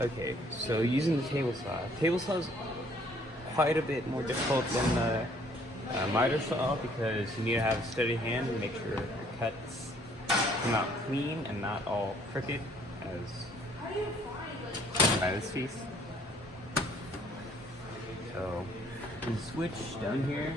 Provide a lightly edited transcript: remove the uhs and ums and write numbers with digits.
Okay, so using the table saw is quite a bit more difficult than the miter saw because you need to have a steady hand and make sure your cuts come out clean and not all crooked as by this piece. So you can switch down here.